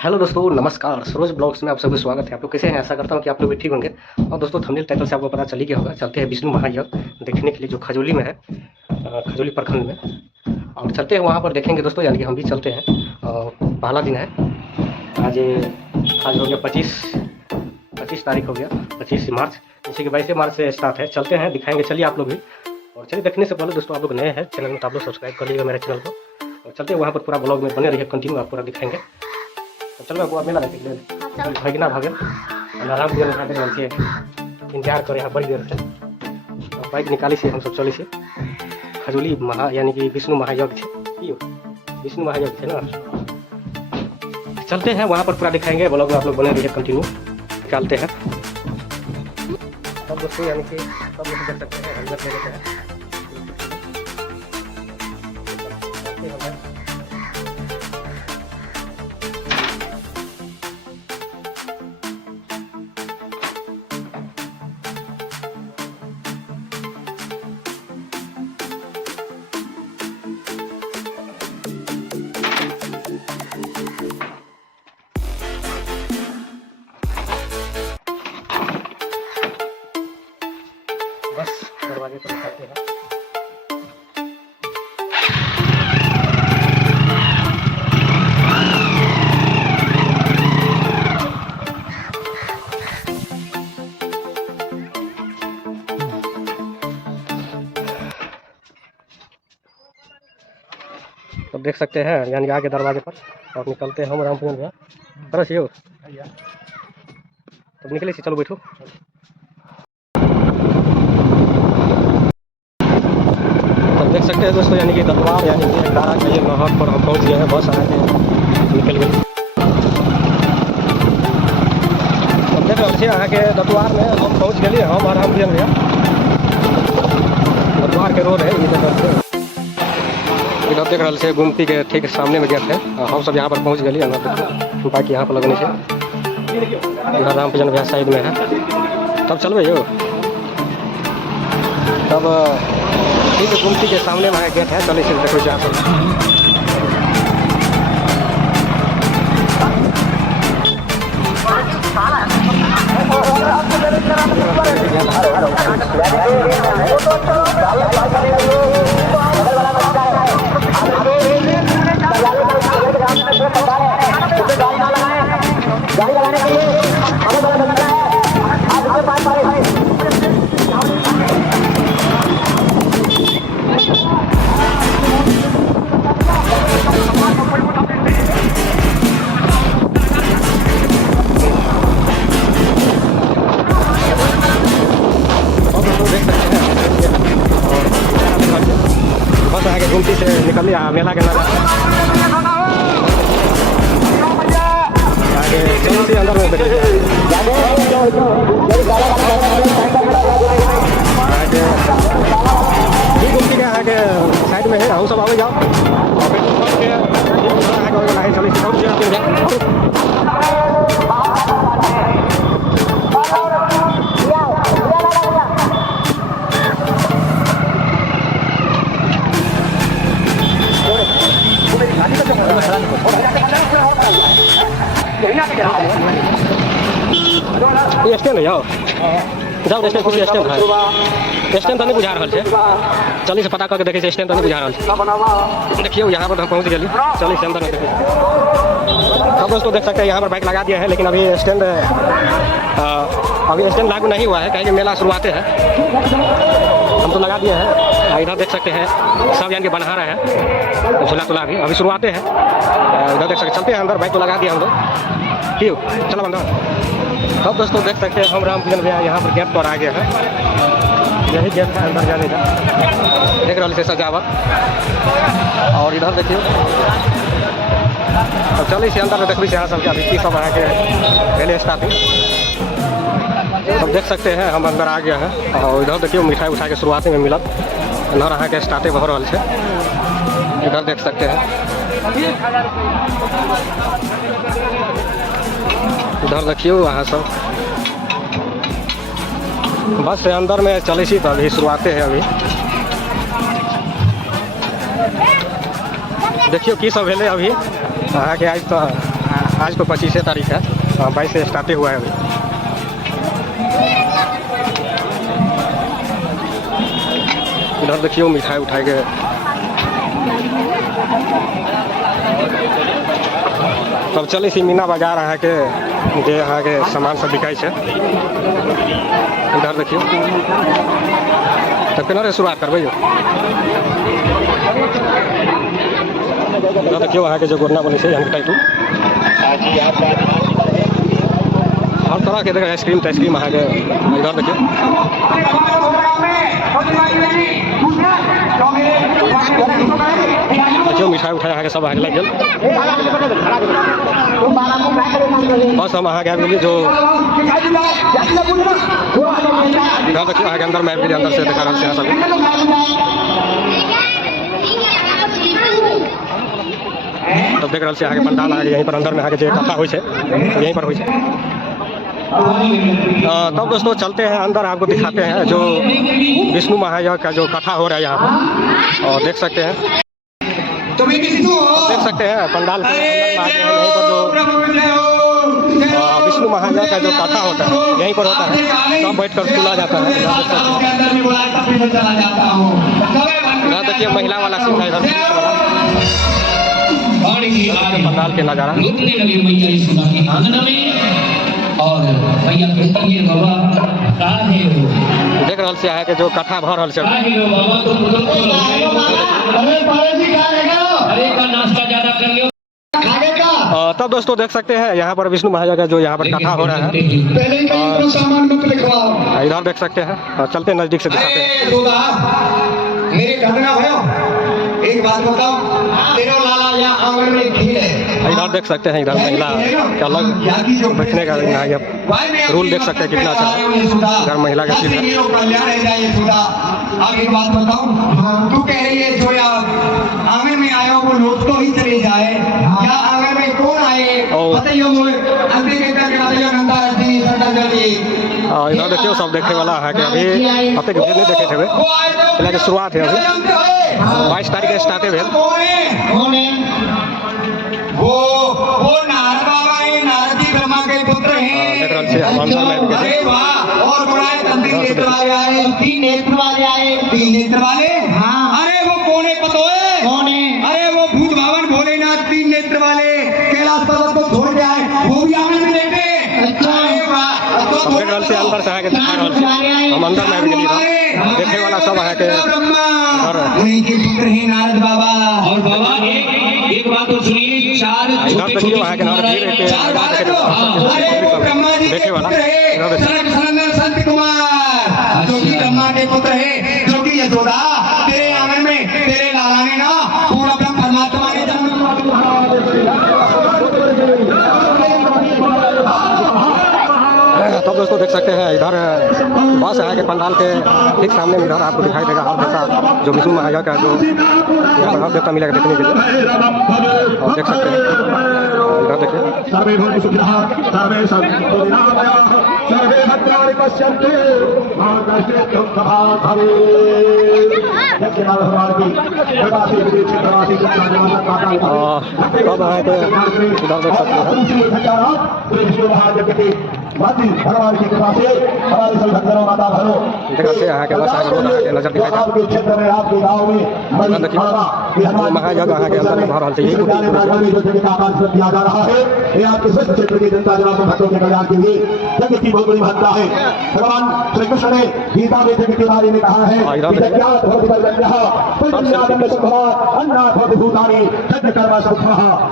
Hello दोस्तों, नमस्कार। Saroj blogs में आप सबका स्वागत है। आप लोग कैसे हैं? आशा करता हूँ कि आप लोग भी ठीक होंगे। और दोस्तों, थंबनेल टाइटल से आपको पता चल ही गया होगा। चलते हैं विष्णु महायज्ञ देखने के लिए, जो खजूली में है, खजूली प्रखंड में। और चलते हैं वहाँ पर, देखेंगे दोस्तों। यानी कि हम भी चलते हैं। और पहला दिन है आज। आज हो गया 25 तारीख हो गया, 25 मार्च। जैसे कि 22 मार्च से स्टार्ट है। चलते हैं, दिखाएंगे। चलिए आप लोग भी। और चलिए, देखने से पहले दोस्तों, आप लोग नए हैं चैनल में तो आप लोग सब्सक्राइब कर लीजिएगा मेरे चैनल को। और चलते हैं वहाँ पर, पूरा ब्लॉग में बने रहिए, कंटिन्यू आप पूरा दिखाएंगे। तो चलो आप मेला देख भागना भागे आराम से इंतजार करे यहाँ बड़ी देर से। और बाइक निकाली से हम सब चली से खजूली यानी कि विष्णु महायज्ञ थे। विष्णु महायज्ञ थे ना। चलते हैं वहाँ पर, पूरा दिखाएंगे ब्लॉग में। आप लोग बने रहिए, कंटिन्यू निकालते हैं। सब दोस्तों, यानी कि सब लोग देख सकते हैं, हेलमेट ले लेते हैं। बस दरवाजे पर दिखाते हैं। तो देख सकते हैं, यानी आगे दरवाजे पर। और निकलते हैं हम रामपुर भैया। बस ये तो निकले से, चलो बैठो। देख सकते हैं दोस्तों, यानी कि दरबार, यानी कि दारा के लिए नहर पर हम पहुँच गए हैं। बस आके निकल गए। तो देख रहे हैं, के दरबार में हम पहुँच गए। हम आराम से भैया दरबार के रोड है इधर देख रहे हैं, गुमती के ठीक सामने में गेट है। हम सब यहाँ पर पहुँच गए। बाइक यहाँ पर लगने से इधर रामपुर भैया साइड में है। तब चलवे यो, तब ठीक गुमती के सामने में गेट है। चलिए देखो जहाँ पर गाड़ी लगाने के लिए हमें बड़ा बनता है। आज हमें पास पारे हैं। बस आगे गुमती से निकल लिया मेला के नाम आगे चलो से अंदर में बैठे। गुमती के आगे साइड में है। हम सब आगे जाओ। स्टैंड है जाओ जाओ स्टैंड कुछ स्टैंड है। स्टैंड तो नहीं बुझा रहा है। चलिए से पता करके देखिए, स्टैंड तो नहीं बुझा रहा है। देखिए यहाँ पर हम पहुँच गए। चलिए से अंदर में देखिए। सब दोस्तों देख सकते हैं, यहाँ पर बाइक लगा दिया है। लेकिन अभी स्टैंड लागू नहीं हुआ है, कहीं मेला शुरुआते हैं। हम तो लगा दिए हैं। इधर देख सकते हैं सब यानी कि बना रहे हैं झूला तुला भी। अभी शुरुआते हैं। इधर देख सकते, चलते हैं अंदर। बाइक तो लगा दिया हम लोग। क्यों चलो अंदर। तब दोस्तों देख सकते हैं, हम रामपुर भैया यहाँ पर गेट पर आ गए हैं। यही गेट है अंदर जाने का। देख रहे से सजावट। और इधर देखिए, अब चलिए से अंदर देखिए यहाँ सब अभी सब है के पहले स्टार्टिंग। अब देख सकते हैं हम अंदर आ गए हैं। और इधर देखिए मिठाई उठा के शुरुआती में मिलत न रहा के स्टार्टे हो रहा है। इधर देख सकते हैं, इधर देखिए वहाँ सब बस अंदर में चले सी। तो अभी शुरुआते हैं। अभी देखियो की सब है अभी अहाँ के आज तो आज तो 25 तारीख है, 22 से स्टार्ट हुआ है अभी। इधर देखियो मिठाई उठाई के तब चले सी मीना बाजार अहाँ के जे अहाँ के सामान सब बिकाई है। इधर देखियो तब केना रे शुरुआत करबै यो। इधर देखियो अहाँ के जो गोरना बने से यहाँ टाइटू हर तरह के देखिए आइसक्रीम टाइसक्रीम अहाँ के। इधर देखियो देखियो मिठाई उठाई अहाँ के सब आगे लग गए। बस हम अहाँ के आबि गेलिए जो इधर देखियो अहाँ के अंदर में आबि गेलिए, अंदर से देखा रहल छी अहाँ सब। तब देख रहल छी अहाँ के पंडाल अहाँ के यहीं पर अंदर में अहाँ के जे कथा होइ छै यहीं पर होइ छै। तब दोस्तों चलते हैं अंदर, आपको दिखाते हैं जो विष्णु महायज्ञ का जो कथा हो रहा है यहाँ पर। और देख सकते हैं पंडाल के अंदर यहीं पर जो विष्णु महायज्ञ का जो कथा होता है यहीं पर होता है, सब बैठ कर सुना जाता है। यहाँ देखिए महिला वाला सीन है इधर पंडाल के नजारा। और भैया कहती है बाबा देख रहल छी अहाँ के जो कथा भ रहल छै। तब दोस्तों देख सकते हैं यहाँ पर विष्णु महायज्ञ का जो यहाँ पर कथा हो रहा है। इधर देख सकते हैं, चलते नजदीक से दिखाते हैं। मेरे घटना भयो एक बात बताओ, तेरा लाला यहाँ आंगन में खीर है। इधर देख सकते हैं, इधर महिला का अलग बैठने का रूल देख सकते हैं कितना अच्छा है। इधर महिला का सीट है। अब एक बात बताओ, तू कह रही है जो यार आंगन में आया वो लौट तो ही चले जाए, या आंगन में कौन आए बताइए। इधर देखियो सब देखने वाला है कि अभी अब तक नहीं देखे थे, पहले की शुरुआत है। अभी 22 तारीख के स्टार्ट है। वो नारद बाबा है, नारद जी ब्रह्मा के पुत्र हैं। अरे वाह, और बड़ा तंत्री नेत्र वाले आए, 3 नेत्र वाले आए। 3 नेत्र वाले, हाँ। अरे वो कौन है पता है? कौन है? अरे वो भूत भावन भोलेनाथ 3 नेत्र वाले कैलाश पर्वत को छोड़ के आए, वो भी आंगन में बैठे। अंदर से आके हम अंदर में भी देखने वाला सब है के उन्हीं के पुत्र हैं नारद बाबा। और बाबा एक बात तो सुनिए, 4 देखे वाला संत कुमार जो कि ब्रह्मा के पुत्र है, जो कि यशोदा तेरे आंगन में तेरे लाला ने ना पूरा परमात्मा ने जन्म। तब दोस्तों देख सकते हैं इधर बस है कि पंडाल के ठीक सामने में इधर आपको दिखाई देगा हर देवता जो विष्णु महायज्ञ का जो यहाँ पर हर देवता मिलेगा देखने के लिए। और देख सकते हैं इधर देखिए कब है कि इधर देख सकते हैं भगवान की कृपा से हमारे सभी भक्तों माता भरो नजर दिखाई आपके क्षेत्र में आपके गांव में महायज्ञ के अंदर में भर दिया जा रहा है। ये आपके स्वस्थ क्षेत्र की जनता जनाब भक्तों के कल्याण के लिए यज्ञ की बहुत बड़ी महत्ता है। भगवान श्री कृष्ण ने गीता में यज्ञ के बारे में कहा है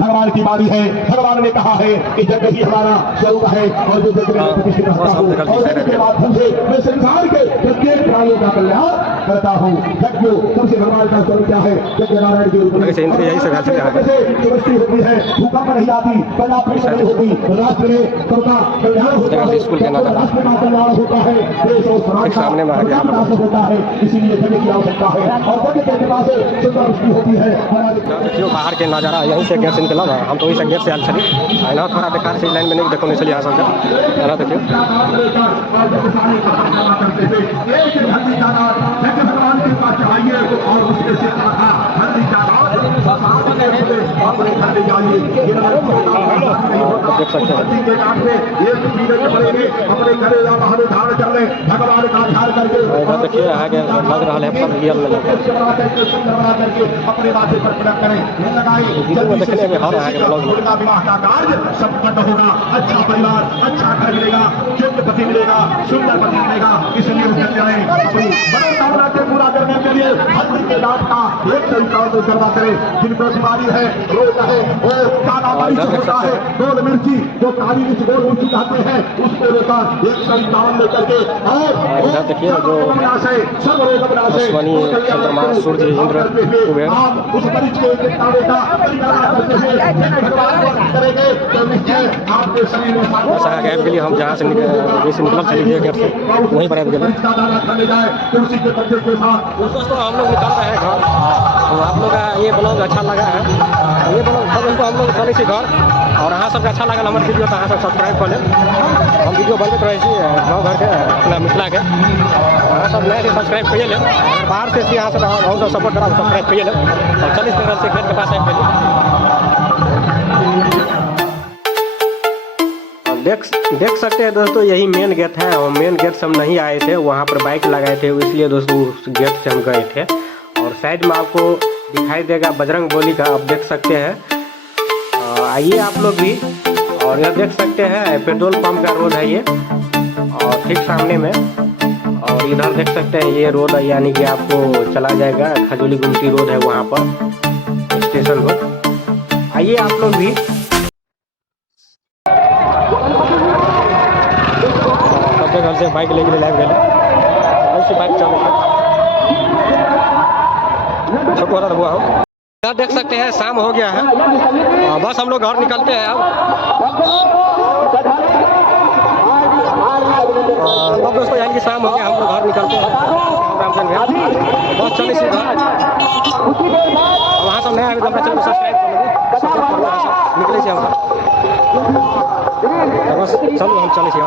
भगवान की बारी है। भगवान ने कहा है कि यज्ञ ही हमारा स्वरूप है और जो के माध्यम से मैं संसार के प्रत्येक प्राणियों का कल्याण करता हूँ। यज्ञ सबसे भगवान का स्वरूप क्या है? यज्ञ नारायण के रूप में सृष्टि होती है, भूकंप नहीं आती, कला नहीं होती, राष्ट्र में सबका कल्याण होता है, राष्ट्र का कल्याण होता है, देश और समाज का विकास होता है। इसीलिए यज्ञ की आवश्यकता है और यज्ञ के कृपा से सुंदर सृष्टि होती है। बाहर के नजारा यहीं से गेट से निकला ना, हम तो वही से गेट से आल चली ना, थोड़ा देखा लाइन में नहीं देखो नहीं चली यहाँ सब देखिए का चढ़ाइए और उसके से कहा हल्दी का अपने घर ले जाइए। हल्दी के नाम पे ये चीजें पड़ेंगे अपने घरे या बाहर धारण कर ले भगवान का ध्यान करके देखिए आगे लग रहा है सब रियल में लग रहा है अपने माथे पर तिलक करें लगाए देखने में हर आगे ब्लॉग का विवाह का कार्य संपन्न होगा। अच्छा परिवार अच्छा घर मिलेगा योग्य पति मिलेगा सुंदर पति मिलेगा। इसलिए अपनी मनोकामना को पूरा करने के लिए हल्दी के दांत का एक तरीका करवा करें। जिनको बीमारी है रोग है वो काला मरीच होता है गोल मिर्ची जो काली मिर्च गोल मिर्ची खाते हैं उसको लेकर 151 लेकर के और देखिए जो सब रोग अश्वनी चंद्रमा सूर्य इंद्र कुबेर आप उस मरीच के दावे का करेंगे तो निश्चय आपके शरीर में गैप के लिए हम जहाँ से निकल चली गए गेट से वहीं पर गए तुलसी के पत्ते के साथ। दोस्तों हम लोग निकल रहे हैं घर। तो आप लोग का ये ब्लॉग अच्छा लगा है ये ब्लॉग हम लोग चले से घर और अहाँ सबके अच्छा लगा हमारे वीडियो तो अहाँ सब सब्सक्राइब कर लें। हम वीडियो बनते रहे गाँव घर के अपना मिथिला के अहाँ सब नए सब्सक्राइब करिए लें बाहर से यहाँ से हम सब सपोर्ट करा सब्सक्राइब करिए लें और 40 चैनल से गेट के पास आए देख सकते हैं दोस्तों यही मेन गेट है और मेन गेट से हम नहीं आए थे वहाँ पर बाइक लगाए थे इसलिए दोस्तों उस गेट से हम गए थे। और साइड में आपको दिखाई देगा बजरंगबली का आप देख सकते हैं। आइए आप लोग भी और यह देख सकते हैं पेट्रोल पंप का रोड है ये और ठीक सामने में और इधर देख सकते हैं ये रोड यानी कि आपको चला जाएगा खजूली गुमटी रोड है वहाँ पर स्टेशन रोड। आइए आप लोग भी घर से बाइक लेके लाइव गए ऐसी बाइक चल छोटो वाला हुआ हो। यहाँ देख सकते हैं शाम हो गया है बस हम लोग घर निकलते हैं अब दोस्तों यानी कि शाम हो गया हम लोग घर निकलते हैं रामचंद में बस चले सी घर वहाँ सब नया चैनल को सब्सक्राइब कर निकले से हम बस चलो हम चले सी